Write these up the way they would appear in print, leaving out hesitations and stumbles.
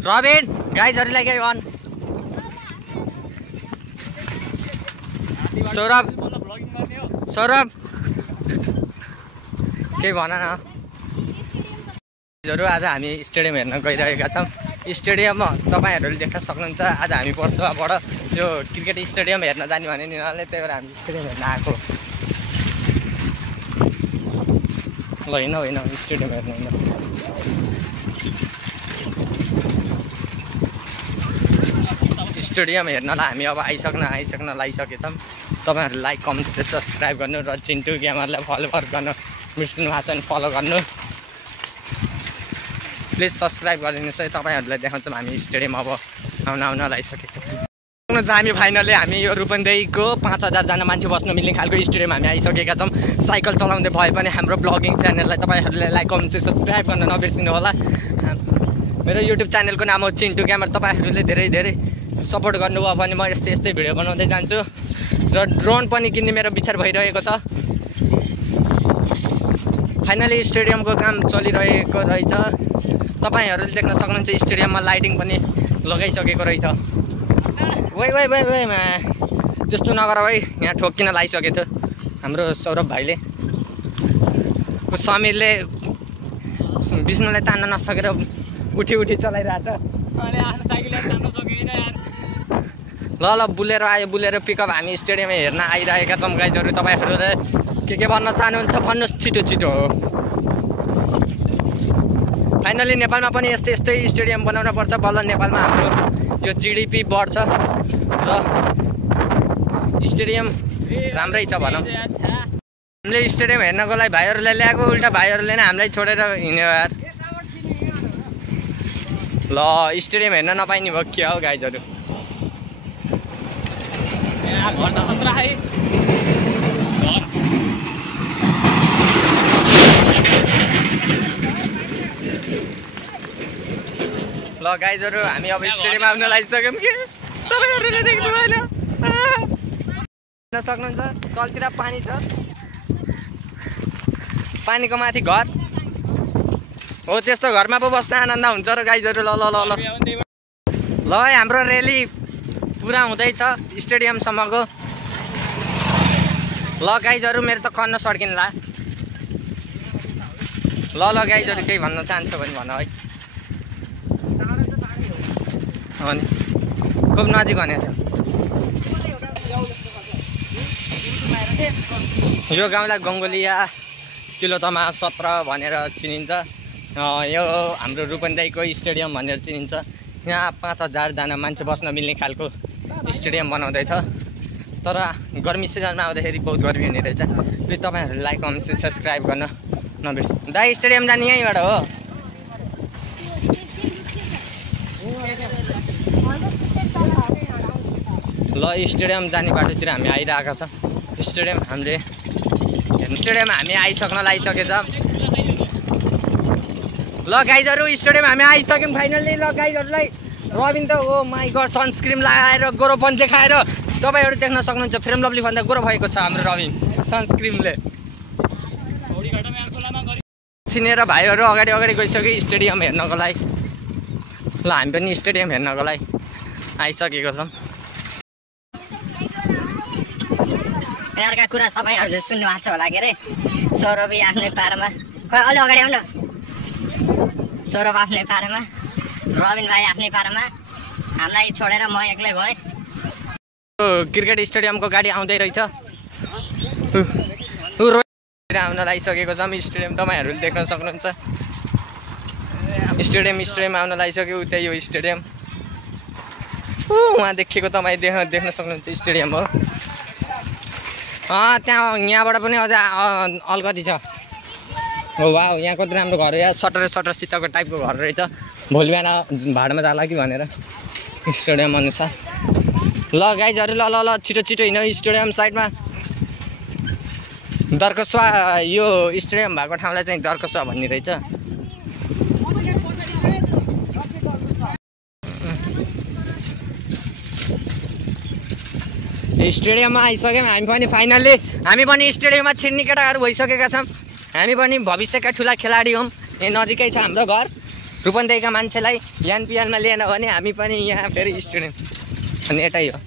रबिन गाइजहरुलाई के भन् सौरभ के भन न गाइजहरु आज हामी स्टेडियम हेर्न गइरहेका छौं स्टेडियममा तपाईहरुले देख्न सक्नुहुन्छ आज हामी पर्सुवाबाट यो क्रिकेट स्टेडियम हेर्न जाने भने नि उनीहरुले त्यही भएर हामी स्टेडियम हेर्न आएको ल होइन स्टेडियम हेर्न हैन स्टेडियम हेर्नलाई हामी अब आइसक्न लागिसकेछौं तपाईहरु लाइक कमेन्ट सब्स्क्राइब गर्नु र चिन्टु गेमरलाई फलो गर्नु बिर्सनु भएको छैन फलो गर्नु प्लिज सब्स्क्राइब गरिदिनुस् है तपाईहरुलाई देखाउँछौं हामी स्टेडियम अब आउन लागिसकेका छौं हामी फाइनली हामी यो रूपन्देहीको 5000 जना मान्छे बस्न मिल्ने खालको स्टेडियम हामी आइसकेका छौं साइकल चलाउँदै भए पनि हाम्रो ब्लगिङ च्यानललाई तपाईहरुले लाइक कमेन्ट सब्स्क्राइब गर्न नबिर्सिनु होला मेरो युट्युब च्यानलको नाम हो चिन्टु गेमर तपाईहरुले धेरै सपोर्ट गर्नुभयो भने म यस्तै भिडियो बनाउँदै जान्छु र ड्रोन पनि किन्ने मेरो विचार भइरहेको छ फाइनली स्टेडियमको काम चलिरहेको रहेछ तपाईहरुले देख्न सक्नुहुन्छ स्टेडियममा लाइटिङ पनि लगाइसकेको रहेछ ओइ मा त्यस्तो नगर भाइ यहाँ ठोक्किन लागिसकेको थियो हाम्रो सौरभ भाइले समीरले विष्णुलाई तान्न नसकेर उठी चलाइरहेछ अनि आफ्नो साइकल तान्न सकिएन यार ल बुलेर आयो बुलेर पिकअप हामी स्टेडियम हेर्न आइरहेका छौं गाइजहरु तपाईहरुले के भन्न चाहनुहुन्छ भन्नुस् छिटो फाइनली नेपालमा पनि यस्तै स्टेडियम बनाउन पर्छ बल्ल नेपालमा हाम्रो यो जीडीपी बढ्छ र स्टेडियम राम्रै छ भनौं हामीले स्टेडियम हेर्नको लागि भाइहरुले ल्याएको उल्टा भाइहरुले नै हामीलाई छोडेर हिँड्यो यार ल स्टेडियम हेर्न नपाइने भयो के हो गाइजहरु घर त खतरा है ल गाइजहरु हामी अब स्टेडियम आउन लागिसक्यौं के तपाईहरुले देख्नु भएन हेर्न सक्नुहुन्छ तलतिर पानी छ पानीको माथि घर हो त्यस्तो घरमा पो बस्न आनन्द हुन्छ र गाइजहरु ल हाम्रो रेली पुरा हुँदैछ स्टेडियमसम्मको ल गाइजहरु मेरो त कन्न सड्किन ला ल गाइजहरु केही भन्न चाहन्छ भने भन है अनि खूब नजिक भनेको थियो यो गाउँलाई गङ्गोलिया किलोतमा 17 भनेर चिनिन्छ यो हाम्रो रूपन्देहीको स्टेडियम भनेर चिनिन्छ यहाँ 5000 जना मान्छे बस्न मिल्ने खालको स्टेडियम बनाउँदैछ तर गर्मी सिजनमा आउँदाखेरि बहुत गर्मी हुने रहेछ प्लिज तपाईहरुले लाइक कमेन्ट सब्स्क्राइब गर्न नबिर्सनु दाइ स्टेडियम जाने यहीँबाट हो ल स्टेडियम जाने बाटोतिर हामी आइरहेका छौं स्टेडियम हामी आइसक्न लागिसकेछ ल गाइजहरु स्टेडियम हामी आइसक्यौं फाइनली ल गाइजहरुलाई रबिन त ओ माइ गॉड सनस्क्रिन लगाएर गोरोपन देखाएर तपाईहरु देख्न सक्नुहुन्छ फ्रेम लभली भन्दा गोरो भएको छ हाम्रो रबिन सनस्क्रिनले छिनेर भाइहरु अगाडि गइसक्यो स्टेडियम हेर्नको लागि ल हामी पनि स्टेडियम हेर्नको लागि आइसकेको छौं यहाँका कुरा तपाईहरुले सुन्नु भएको छ होला के रे सौरभ आफ्नै पारमा खै अलि अगाडि आउन सौरभ आफ्नै पारमा रबिन भाइ आफ्नै पारमा हामीलाई छोडेर म एक्लै भए क्रिकेट स्टेडियमको गाडी आउँदै रहेछ आउन लागिसकेको छ स्टेडियम तपाईहरुले देख्न सक्नुहुन्छ स्टेडियम आउन लागिसक्यो उतै यो स्टेडियम वहाँ देखेको तपाई देख्न सक्नुहुन्छ स्टेडियम हो त्यहाँ यहाँबाट पनि अझ अलिकति छ हो वाउ यहाँको त राम्रो घर यहाँ सटर सिताको टाइपको घर रहेछ भोलि बिहान भाडामा जाला कि भनेर स्टेडियम अनुसार ल गाइजहरु ल छिटो हिँड स्टेडियम साइडमा दर्कस्वा यो स्टेडियम भएको ठाउँलाई चाहिँ दर्कस्वा भन्ने रहेछ स्टेडियममा आइसक्यौं हामी पनि फाइनली हामी पनि स्टेडियममा छिर्ने केटाहरु भइसकेका छौं हामी पनि भविष्यका ठुला खेलाडी हौं यहाँ नजिकै छ हाम्रो घर रूपन्देहीका मान्छेलाई एनपिआरमा लिएन भने हामी पनि यहाँ फेरि स्टुडेन्ट अनि यतै हो।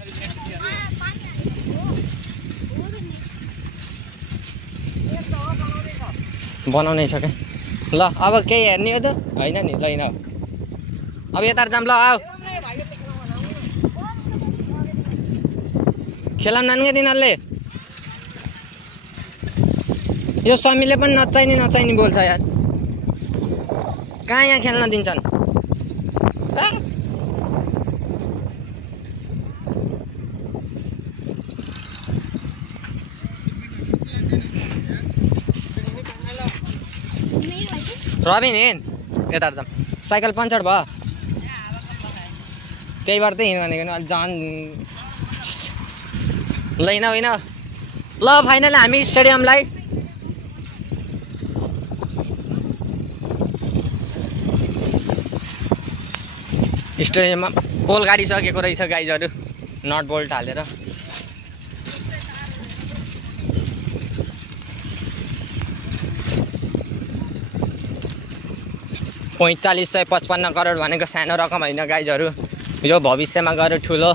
बनाउनै छ क्या। ल अब केही हेर्ने हो त होइन नि, ल हिँड अब यता जाऊँ। ल आऊ खेलाउँ नानी तिनीहरूले। यो समीले पनि नचाहिने बोल्छ यार। कहाँ यहाँ खेल्न दिन्छन्? रबिन हिँड यता जाऊँ। साइकल पङ्चर भयो त्यही भएर त हिँड भनेको झन्। ल हिँड होइन। ल फाइनल हामी स्टेडियमलाई स्टेडियममा पोल गाडिसकेको रहेछ गाइजहरू, नट बोल्ट हालेर। $4555 करोड भनेको सानो रकम होइन गाइजहरू। यो भविष्यमा गएर ठुलो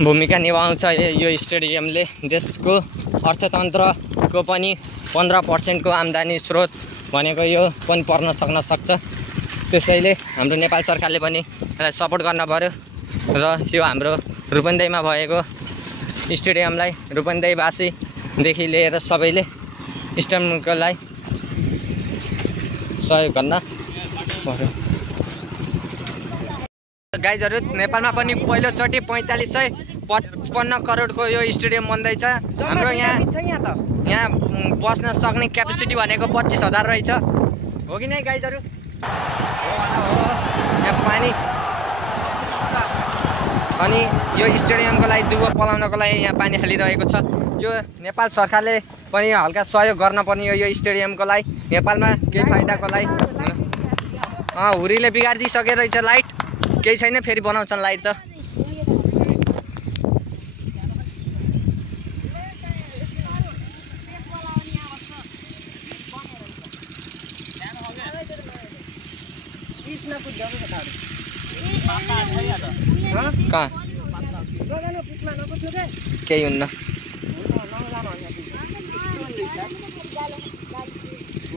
भूमिका निभाउँछ यो स्टेडियमले। देशको अर्थतन्त्रको पनि 15% को आम्दानी स्रोत भनेको यो पनि पर्न सक्छ। त्यसैले हाम्रो नेपाल सरकारले पनि यसलाई सपोर्ट गर्न पर्यो र यो हाम्रो रूपन्देहीमा भएको स्टेडियमलाई रूपन्देहीवासीदेखि लिएर सबैले स्टेडियमको लागि सहयोग गर्न पर्यो। गाइजहरू नेपालमा पनि पहिलोचोटि 4555 करोडको यो स्टेडियम बन्दैछ। हाम्रो यहाँ बस्न सक्ने क्यापेसिटी भनेको 25,000 रहेछ, हो कि नै गाइजहरू? यहाँ पानी अनि यो स्टेडियमको लागि दुबो पलाउनको लागि यहाँ पानी हालिरहेको छ। यो नेपाल सरकारले पनि हल्का सहयोग गर्न पर्ने यो स्टेडियमको लागि। नेपालमा केही फाइदाको लागि हुरीले बिगारिदिइसकेको रहेछ लाइट, केही छैन फेरि बनाउँछन् लाइट त। कहाँ केही हुन्न।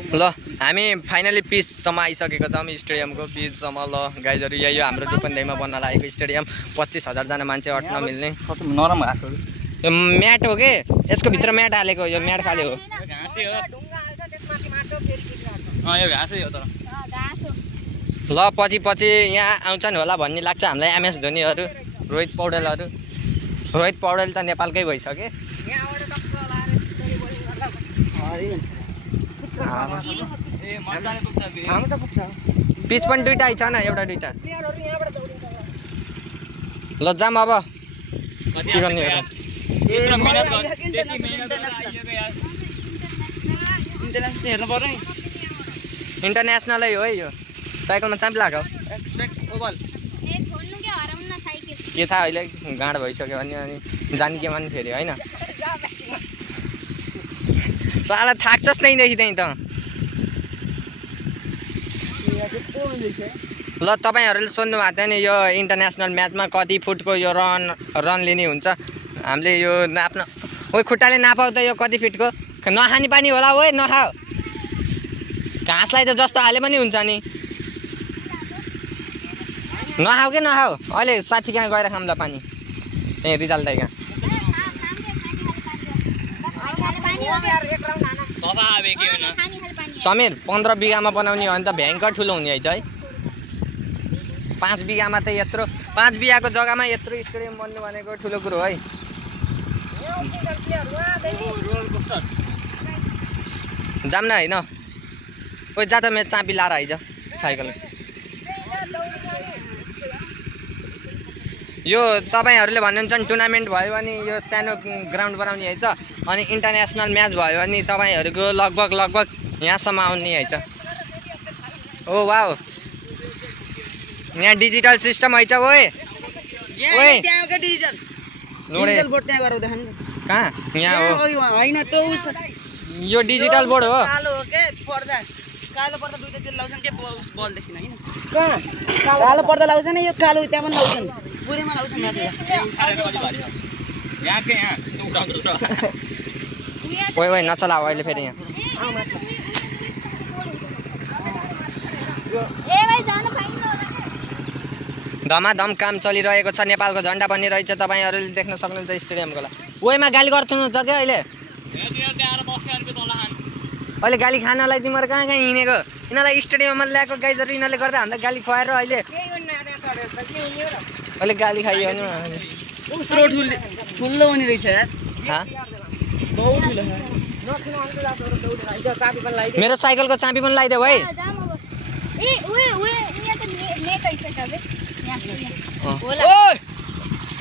ल हामी फाइनली पिचसम्म आइसकेको छौँ, स्टेडियमको पिचसम्म। ल गाइजहरू यही हो हाम्रो रूपन्देहीमा बन्न लागेको स्टेडियम। 25,000 जना मान्छे अट्न मिल्ने नरम घाँस हो। यो म्याट हो कि यसको भित्र म्याट हालेको? यो म्याट फाले हो, घाँसै हो। यो घाँसै हो तर। ल पछि यहाँ आउँछन् होला भन्ने लाग्छ हामीलाई MS धोनीहरू, रोहित पौडेलहरू। रोहित पौडेल त नेपालकै भइसके। पिच पनि दुईटा छ न, एउटा दुईटा। ल जाम अब के गर्ने हो? इन्टरनेसनलै हो है यो। साइकलमा चाम्पी लाग्यो के थाहा, अहिले गाँड भइसक्यो भने अनि जाने के मान्ने फेरि होइन। साला थाक्छस् त्यहीँदेखि त्यहीँ त। ल तपाईँहरूले सोध्नु भएको थियो नि यो इन्टरनेसनल म्याचमा कति फुटको यो रन लिने हुन्छ। हामीले यो नाप्न, ओ खुट्टाले नापाउ त यो कति फिटको। नखाने पानी होला ओ, नखाऊ। घाँसलाई त जस्तो हाले पनि हुन्छ नि, नखाऊ के नखाऊ। अहिले साथी कहाँ गएर खाउँला पानी, त्यहीँ रिजाल दाइ कहाँ। समीर 15 बिघामा बनाउने हो भने त भयङ्कर ठुलो हुने है। 5 बिघामा त यत्रो, 5 बिघाको जग्गामा यत्रो स्टेडियम बन्नु भनेको ठुलो कुरो है। जाम न होइन, ओ जा त मेरो चाँपी लाएर आइज साइकल। यो तपाईँहरूले भन्नुहुन्छ नि टुर्नामेन्ट भयो भने यो सानो ग्राउन्ड बनाउने है, अनि इन्टरनेसनल म्याच भयो भने तपाईँहरूको लगभग यहाँसम्म आउने है। ओ वाउ, यहाँ डिजिटल सिस्टम है। कहाँ यहाँ हो? यो डिजिटल बोर्ड हो। कालो पर्दा दुईटा तेल लाउँछन् के बल देखिन हैन कहाँ कालो पर्दा लाउँछ नि यो कालो त्यहाँ पनि लाउँछन् पुरैमा लाउँछन् यहाँ के यहाँ ओइ ओइ नचलाऊ अहिले फेरि यहाँ धमाधम काम चलिरहेको छ नेपालको झन्डा पनि रहेछ तपाईँहरूले देख्न सक्नुहुन्छ स्टेडियमको लागि ओइमा गाली गर्नुहुन्छ क्या अहिले अहिले गाली खानलाई तिमीहरू कहाँ कहाँ हिँडेको यिनीहरूलाई स्टेडियममा ल्याएको गाइजहरू यिनीहरूले गर्दा हामीलाई गाली खुवाएर अहिले गाली खाइयो नि ठुलो हुने रहेछ यार बहुत ठुलो मेरो साइकलको चाबी पनि लगाइदेऊ है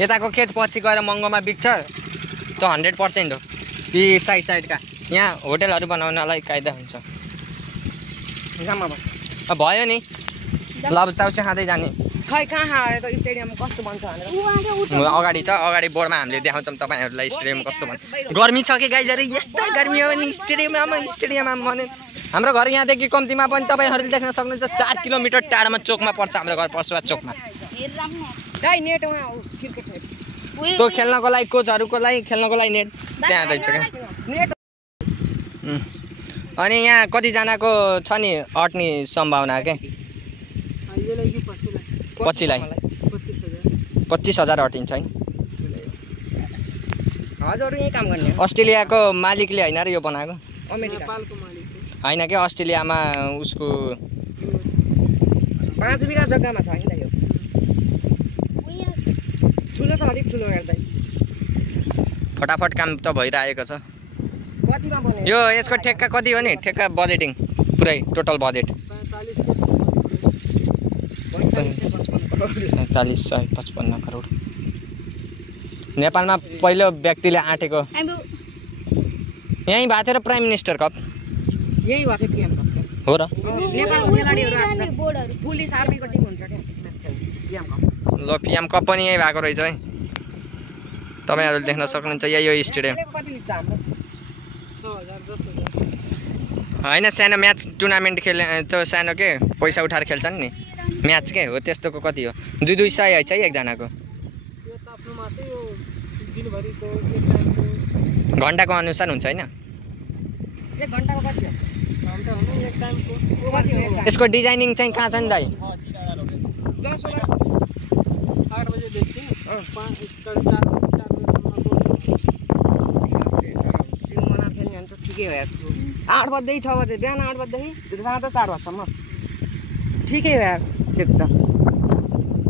यताको खेत पछि गएर महँगोमा बिक्छ त्यो 100% हो यी साइडका यहाँ होटेलहरू बनाउनलाई कायदा हुन्छ भयो नि लभ चाउचे खाँदै जाने खै कहाँ आयो त स्टेडियम कस्तो बन्छ भनेर अगाडि छ अगाडि बोर्डमा हामीले देखाउँछौँ तपाईँहरूलाई स्टेडियम कस्तो भन्छ गर्मी छ कि गाइजहरू यस्तै गर्मी हो भने स्टेडियममा भने हाम्रो घर यहाँदेखि कम्तीमा पनि तपाईँहरूले देख्न सक्नुहुन्छ 4 किलोमिटर टाढामा चोकमा पर्छ हाम्रो घर पर्सुवा चोकमा त्यो खेल्नको लागि कोचहरूको लागि खेल्नको लागि नेट त्यहाँ रहेछ क्या अनि यहाँ कतिजनाको छ नि अट्ने सम्भावना क्या पछिलाई 25,000 अटिन्छ है हजुर यही काम गर्ने अस्ट्रेलियाको मालिकले होइन र यो बनाएको नेपालको होइन क्या अस्ट्रेलियामा उसको 5 बिघा जग्गामा छ हैन यो ठुलो छ अलिक ठुलो हेर्दै फटाफट काम त भइरहेको छ कतिमा बन्यो यो यसको ठेक्का कति हो नि ठेक्का बजेटिङ पुरै टोटल बजेट 4555 करोड नेपालमा पहिलो व्यक्तिले आँटेको यहीँ भएको थियो र प्राइम मिनिस्टर कप यही भएको थियो पिएम कप हो र नेपालको खेलाडीहरू पुलिस आर्मीको टिम हुन्छ क्या पिएम कप ल पिएम कप पनि यहीँ भएको रहेछ है तपाईँहरूले देख्न सक्नुहुन्छ यही हो स्टेडियम होइन सानो म्याच टुर्नामेन्ट खेले त्यो सानो के पैसा उठाएर खेल्छन् नि म्याच के हो त्यस्तोको कति हो 200 है एकजनाको घन्टाको अनुसार हुन्छ होइन यसको डिजाइनिङ चाहिँ कहाँ छ नि दाइ 8 बजेदेखि 8 बज्दै 6 बजे बिहान 8 बजेदेखि रात 4 बजेसम्म ठिकै हो यार त्यति त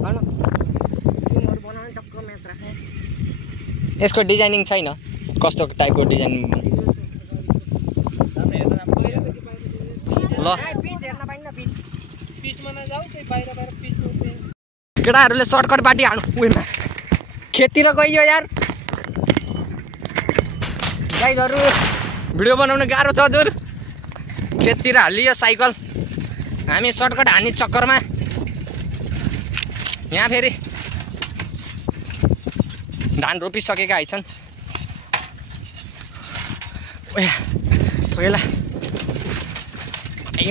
हैन टिमहरु बनाउने टक्क म्याच राख्ने यसको डिजाइनिङ छैन कस्तो टाइपको डिजाइन ल पिच हेर्न पाइन्न पिचमा नजाऊ त्यही बाहिर पिचको केटाहरूले सर्टकट बाटी हाल्नु उइमा खेततिर गइयो यार गाइजहरु भिडियो बनाउन गाह्रो छ हजुर खेततिर हालियो साइकल हामी सर्टकट हान्ने चक्करमा यहाँ फेरि धान रोपिसकेका आइछन् पहिला म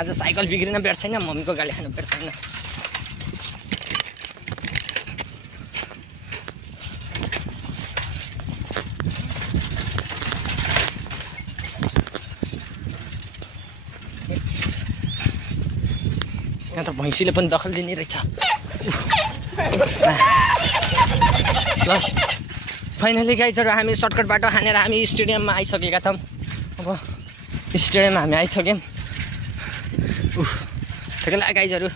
आज साइकल बिग्रिन बेर छैन मम्मीको गाली खानु बेर छैन यहाँ त भैँसीले पनि दखल दिने रहेछ ल फाइनली गाइजहरु हामी सर्टकट बाटो हानेर हामी स्टेडियममा आइसकेका छौँ अब स्टेडियममा हामी आइसक्यौँ ठिकै गाइजहरु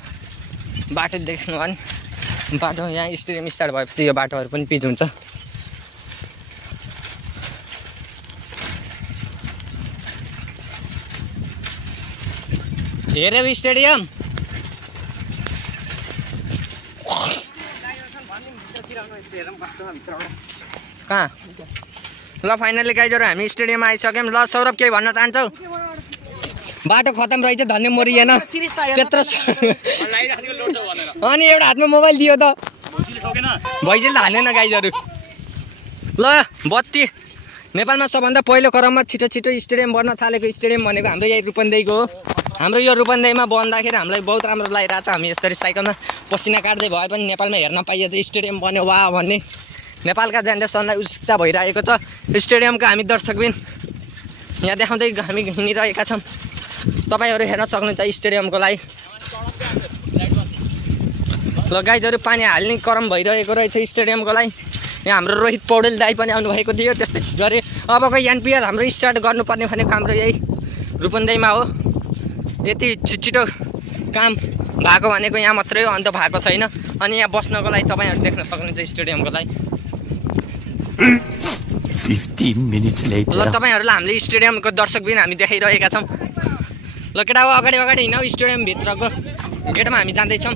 बाटो देख्नु भने बाटो यहाँ स्टेडियम स्टार्ट भएपछि यो बाटोहरू पनि पिच हुन्छ हेऱ्यौ स्टेडियम कहाँ ल फाइनली गाइजहरु हामी स्टेडियममा आइसक्यौँ ल सौरभ केही भन्न चाहन्छौ बाटो खतम रहेछ धन्य मरिएन त्यत्रो अनि एउटा हातमा मोबाइल दियो त भैँसीले हानेन गाइजहरु ल बत्ती नेपालमा सबभन्दा पहिलो क्रममा छिटो छिटो स्टेडियम बन्न थालेको स्टेडियम भनेको हाम्रो यही रूपन्देहीको हो। हाम्रो यो रूपन्देहीमा बन्दाखेरि हामीलाई बहुत राम्रो लागिरहेको छ। हामी यसरी साइकलमा पसिना काट्दै भए पनि नेपालमा हेर्न पाइए चाहिँ स्टेडियम बन्यो वा भन्ने नेपालका जेनेरेसनलाई उत्सुकता भइरहेको छ। स्टेडियमका हामी दर्शकबिन यहाँ देखाउँदै हामी हिँडिरहेका छौँ। तपाईँहरू हेर्न सक्नुहुन्छ स्टेडियमको लागि। ल गाइजहरू पानी हाल्ने क्रम भइरहेको रहेछ स्टेडियमको लागि। यहाँ हाम्रो रोहित पौडेल दाई पनि आउनुभएको थियो। त्यस्तै गरी अबको एनपिएल हाम्रो स्टार्ट गर्नुपर्ने भनेको हाम्रो यही रूपन्देहीमा हो। यति छिटो काम भएको भनेको यहाँ मात्रै हो, अन्त भएको छैन। अनि यहाँ बस्नको लागि तपाईँहरू देख्न सक्नुहुन्छ स्टेडियमको लागि। 15 minutes later. ल तपाईँहरूलाई हामीले स्टेडियमको दर्शकबिन हामी देखाइरहेका छौँ। ल केटा हो अगाडि अगाडि हिँड स्टेडियमभित्रको गेटमा हामी जाँदैछौँ।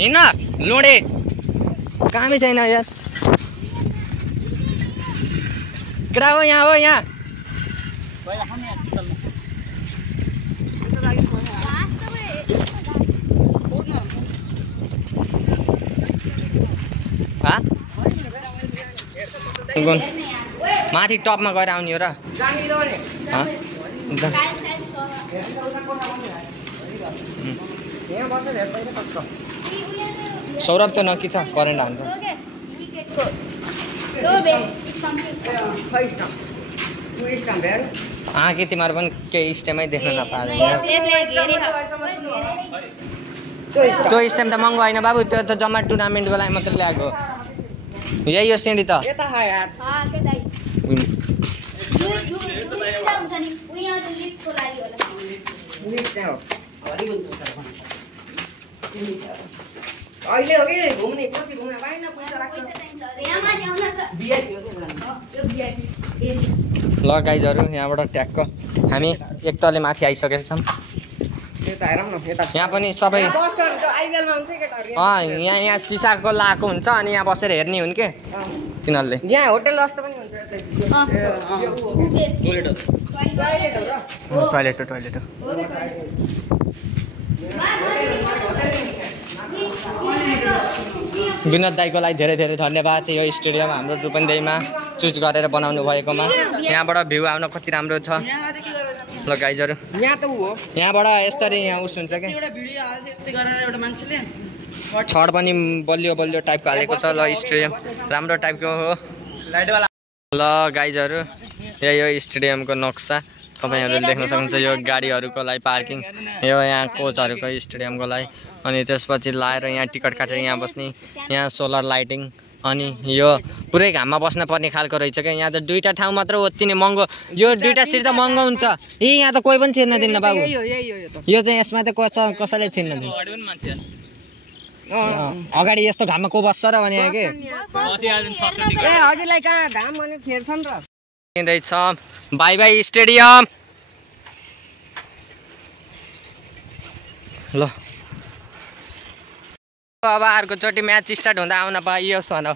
हिँड लोडे कामै छैन यार। केटा हो यहाँ माथि टपमा गएर आउने हो र सौरभ त नकी छ करेन्ट हान्छ। कि तिमीहरू पनि केही स्टेमै देख्न नपाएन। त्यो स्टेम त महँगो होइन बाबु, त्यो त जम्मा टुर्नामेन्टको लागि मात्रै ल्याएको। यही हो सिँढी त। अहिले हो कि घुम्ने पछि घुम्न पाएन पैसा लाग्छ। ल गाइजहरू यहाँबाट ट्याक्क हामी एक तले माथि आइसकेका छौँ। यहाँ पनि सबै यहाँ सिसाको लगाएको हुन्छ अनि यहाँ बसेर हेर्ने हुन् के तिनीहरूले। यहाँ होटल जस्तो पनि हुन्छ। टोइलेट हो। विनोद दाईको लागि धेरै धेरै धन्यवाद। यो स्टेडियम हाम्रो रूपन्देहीमा चुज गरेर बनाउनु भएकोमा। यहाँबाट भ्यू आउन कति राम्रो छ। ल गाइजहरू यहाँबाट यसरी यहाँ उस हुन्छ क्या छड पनि बलियो बलियो टाइपको हालेको छ। ल स्टेडियम राम्रो टाइपको हो। ल गाइजहरू यही हो स्टेडियमको नक्सा तपाईँहरूले देख्न सक्नुहुन्छ। यो गाडीहरूको लागि पार्किङ, यो यहाँ कोचहरूको स्टेडियमको लागि। अनि त्यसपछि लाएर यहाँ टिकट काटेर यहाँ बस्ने, यहाँ सोलर लाइटिङ। अनि यो पुरै घाममा बस्न पर्ने खालको रहेछ क्या। यहाँ त दुईवटा ठाउँ मात्र अति नै महँगो। यो दुईवटा सिट त महँगो हुन्छ। यहाँ त कोही पनि छिर्न दिन्न बाबु। यो चाहिँ यसमा त कसैले छिर्न दिन्न। अगाडि यस्तो घाममा को बस्छ र भने के हजुरलाई कहाँ घाम भने फेर्छन् र हिँड्दैछ। By by stadium. ल अब अर्कोचोटि म्याच स्टार्ट हुँदा आउन पाइयोस् भन।